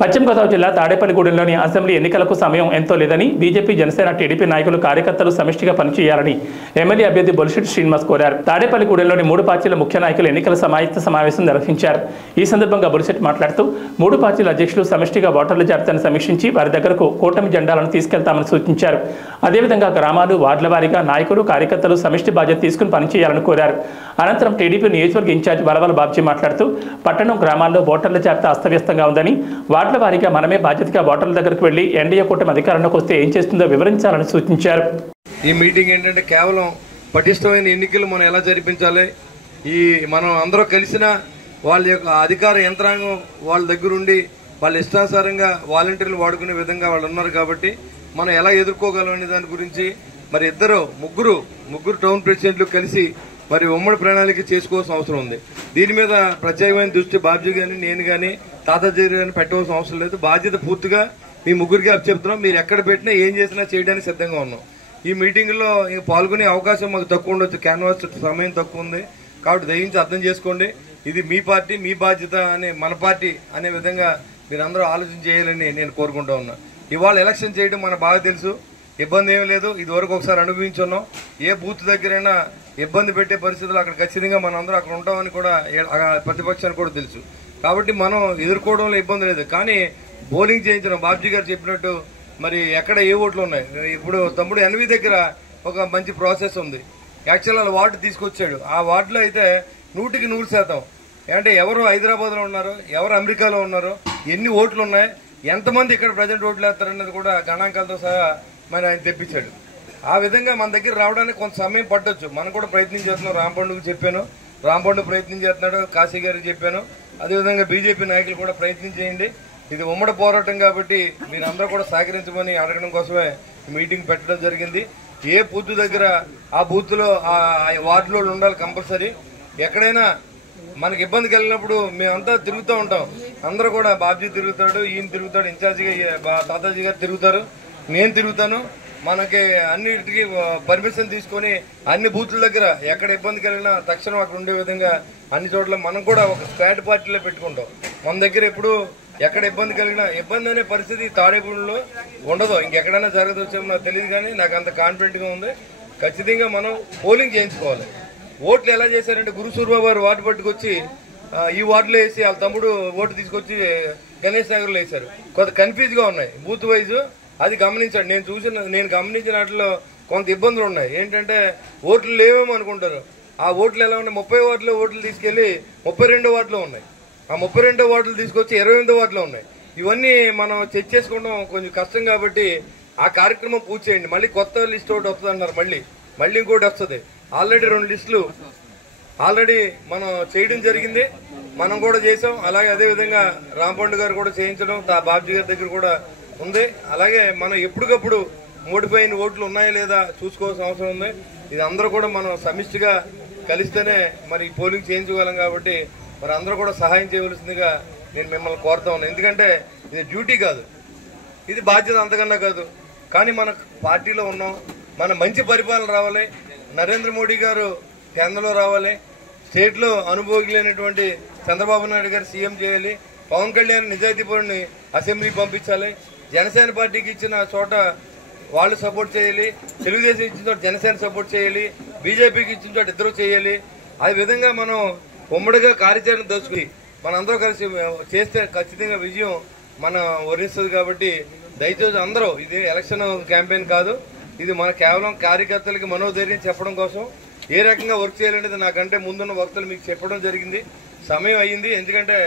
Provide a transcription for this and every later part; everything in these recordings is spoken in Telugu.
పశ్చిమ గోదావరి జిల్లా తాడేపల్లిగూడెంలోని అసెంబ్లీ ఎన్నికలకు సమయం ఎంతో లేదని బీజేపీ జనసేన టీడీపీ నాయకులు కార్యకర్తలు సమిష్టిగా పనిచేయాలని ఎమ్మెల్యే అభ్యర్థి బొలిశెట్టి శ్రీనివాస్ కోరారు. తాడేపల్లిగూడెంలోని 3 పార్టీల ముఖ్య నాయకులు ఎన్నికల సమావేశం నిర్వహించారు. ఈ సందర్భంగా బొలిశెట్టి మాట్లాడుతూ 3 పార్టీల అధ్యక్షులు సమిష్టిగా ఓటర్ల జాబితాను సమీక్షించి వారి దగ్గరకు కూటమి జెండాలను తీసుకెళ్తామని సూచించారు. అదేవిధంగా గ్రామాలు, వార్డుల వారీగా నాయకులు, కార్యకర్తలు సమిష్టి బాధ్యత తీసుకుని పనిచేయాలని కోరారు. అనంతరం టీడీపీ నియోజకవర్గ ఇన్ఛార్జ్ వలవల బాబ్జీ మాట్లాడుతూ పట్టణం, గ్రామాల్లో ఓటర్ల జాబితా అస్తవ్యస్తంగా ఉందని, వార్డుల వారీగా మనమే బాధ్యతగా ఓటర్ల దగ్గరకు వెళ్లి ఎన్డీఏ కూటమి అధికారంలోకి వస్తే ఏం చేస్తుందో వివరించాలని సూచించారు. ఈ మీటింగ్ ఏంటంటే కేవలం పటిష్టమైన ఎన్నికలు మనం ఎలా జరిపించాలి, మనం అందరూ కలిసిన వాళ్ళ యొక్క అధికార యంత్రాంగం వాళ్ళ దగ్గరుండి వాళ్ళ ఇష్టానుసారంగా వాలంటీర్లు వాడుకునే విధంగా వాళ్ళు ఉన్నారు కాబట్టి మనం ఎలా ఎదుర్కోగలం అనే దాని గురించి మరి ముగ్గురు టౌన్ ప్రెసిడెంట్లు కలిసి మరి ఉమ్మడి ప్రణాళిక చేసుకోవాల్సిన అవసరం ఉంది. దీని మీద ప్రత్యేకమైన దృష్టి బాబ్జీ గాని, నేను గాని, తాతాజీ గాని పెట్టవలసిన అవసరం లేదు. బాధ్యత పూర్తిగా మీ ముగ్గురికి చెప్తున్నాం. మీరు ఎక్కడ పెట్టినా ఏం చేసినా చేయడానికి సిద్ధంగా ఉన్నాం. ఈ మీటింగ్ లో పాల్గొనే అవకాశం మాకు తక్కువ ఉండొచ్చు, క్యాన్వాస్ సమయం తక్కువ ఉంది కాబట్టి దయించి అర్థం చేసుకోండి. ఇది మీ పార్టీ, మీ బాధ్యత అనే మన పార్టీ అనే విధంగా మీరందరూ ఆలోచన చేయాలని నేను కోరుకుంటా ఉన్నా. ఇవాళ ఎలక్షన్ చేయడం మనకు బాగా తెలుసు, ఇబ్బంది ఏమీ లేదు. ఇదివరకు ఒకసారి అనుభవించున్నాం. ఏ బూత్ దగ్గరైనా ఇబ్బంది పెట్టే పరిస్థితులు అక్కడ ఖచ్చితంగా మనం అందరూ అక్కడ ఉంటామని కూడా ప్రతిపక్షానికి కూడా తెలుసు. కాబట్టి మనం ఎదుర్కోవడంలో ఇబ్బంది లేదు. కానీ పోలింగ్ చేయించడం బాబ్జీ గారు చెప్పినట్టు మరి ఎక్కడ ఏ ఓట్లు ఉన్నాయి. ఇప్పుడు తమ్ముడు ఎన్వి దగ్గర ఒక మంచి ప్రాసెస్ ఉంది. యాక్చువల్ వాళ్ళ వార్డు తీసుకొచ్చాడు. ఆ వార్డులో అయితే 100% అంటే ఎవరు హైదరాబాద్ లో ఉన్నారు, ఎవరు అమెరికాలో ఉన్నారు, ఎన్ని ఓట్లు ఉన్నాయి, ఎంతమంది ఇక్కడ ప్రజెంట్ ఓట్లు వేస్తారన్నది కూడా గణాంకాలతో సహా మరి ఆయన తెప్పించాడు. ఆ విధంగా మన దగ్గర రావడానికి కొంత సమయం పట్టొచ్చు. మనం కూడా ప్రయత్నం చేస్తున్నాం. రాంపండుకు చెప్పాను, రాంపండు ప్రయత్నం చేస్తున్నాడు, కాశీ గారికి చెప్పాను. అదేవిధంగా బీజేపీ నాయకులు కూడా ప్రయత్నం చేయండి. ఇది ఉమ్మడి పోరాటం కాబట్టి మీరందరూ కూడా సహకరించమని అడగడం కోసమే మీటింగ్ పెట్టడం జరిగింది. ఏ బూత్ దగ్గర ఆ బూత్ లో ఆ వార్డులో ఉండాలి కంపల్సరీ. ఎక్కడైనా మనకి ఇబ్బంది కలిగినప్పుడు మేమంతా తిరుగుతూ ఉంటాం. అందరూ కూడా బాబ్జీ తిరుగుతాడు, ఈయన తిరుగుతాడు, ఇన్ఛార్జిగా తాతాజీ గారు తిరుగుతారు, నేను తిరుగుతాను. మనకి అన్నిటికీ పర్మిషన్ తీసుకుని అన్ని బూత్ల దగ్గర ఎక్కడ ఇబ్బంది కలిగినా తక్షణం అక్కడ ఉండే విధంగా అన్ని చోట్ల మనం కూడా ఒక స్క్వాడ్ పార్టీలో పెట్టుకుంటాం. మన దగ్గర ఎప్పుడు ఎక్కడ ఇబ్బంది కలిగినా ఇబ్బంది అనే పరిస్థితి తాడేపూడిలో ఉండదు. ఇంకెక్కడైనా జరగదొచ్చేమో నాకు తెలియదు, కానీ నాకు అంత కాన్ఫిడెంట్ గా ఉంది. ఖచ్చితంగా మనం పోలింగ్ చేయించుకోవాలి. ఓట్లు ఎలా చేశారంటే గురుసూర్బా వారు వార్డు పట్టుకొచ్చి ఈ వార్డులో వేసి వాళ్ళ తమ్ముడు ఓటు తీసుకొచ్చి గణేష్ నగర్ లో వేశారు. కొంత కన్ఫ్యూజ్ గా ఉన్నాయి బూత్ వైజ్. అది గమనించండి. నేను గమనించిన వాటిలో కొంత ఇబ్బందులు ఉన్నాయి. ఏంటంటే ఓట్లు లేవేమో అనుకుంటారు. ఆ ఓట్లు ఎలా ఉన్నాయి, 30 వార్డులో ఓట్లు తీసుకెళ్లి 32 వార్డులో ఉన్నాయి. ఆ 32 వార్డులు తీసుకొచ్చి 28 వార్డులో ఉన్నాయి. ఇవన్నీ మనం చెక్ చేసుకోవడం కొంచెం కష్టం కాబట్టి ఆ కార్యక్రమం పూర్తి చేయండి. మళ్ళీ కొత్త లిస్ట్ ఒకటి వస్తుంది అన్నారు, మళ్ళీ ఇంకోటి వస్తుంది. ఆల్రెడీ 2 లిస్టులు ఆల్రెడీ మనం చేయడం జరిగింది, మనం కూడా చేసాం. అలాగే అదేవిధంగా రాంపండు గారు కూడా చేయించడం బాబ్జీ గారి దగ్గర కూడా ఉంది. అలాగే మనం ఎప్పటికప్పుడు ఓడిపోయిన ఓట్లు ఉన్నాయా లేదా చూసుకోవాల్సిన అవసరం ఉంది. ఇది అందరూ కూడా మనం సమిష్టిగా కలిస్తేనే మరి పోలింగ్ చేయించగలం కాబట్టి మరి అందరూ కూడా సహాయం చేయవలసిందిగా నేను మిమ్మల్ని కోరుతా ఉన్నాను. ఎందుకంటే ఇది డ్యూటీ కాదు, ఇది బాధ్యత అంతకన్నా కాదు. కానీ మన పార్టీలో ఉన్నాం, మన మంచి పరిపాలన రావాలి. నరేంద్ర మోడీ గారు కేంద్రంలో రావాలి, స్టేట్ లో అనుభవం లేనటువంటి చంద్రబాబు నాయుడు గారు సీఎం చేయాలి, పవన్ కళ్యాణ్ నిజాయితీపరుని అసెంబ్లీకి పంపించాలి, జనసేన పార్టీకి ఇచ్చిన చోట వాళ్ళు సపోర్ట్ చేయాలి, తెలుగుదేశం ఇచ్చిన చోట జనసేన సపోర్ట్ చేయాలి, బీజేపీకి ఇచ్చిన చోట ఇద్దరు చేయాలి. ఆ విధంగా మనం ఉమ్మడిగా కార్యాచరణ దోచుకుని మనందరూ కలిసి చేస్తే ఖచ్చితంగా విజయం మనం వరిస్తుంది. కాబట్టి దయచేసి అందరూ, ఇది ఎలక్షన్ క్యాంపెయిన్ కాదు, ఇది మన కేవలం కార్యకర్తలకి మనోధైర్యం చెప్పడం కోసం ఏ రకంగా వర్క్ చేయాలనేది నాకంటే ముందున్న వక్తలు మీకు చెప్పడం జరిగింది. సమయం అయ్యింది, ఎందుకంటే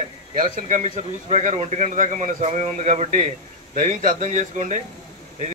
ఎలక్షన్ కమిషన్ రూల్స్ ప్రకారం 1 గంట దాకా మన సమయం ఉంది కాబట్టి దయచేసి అర్థం చేసుకోండి.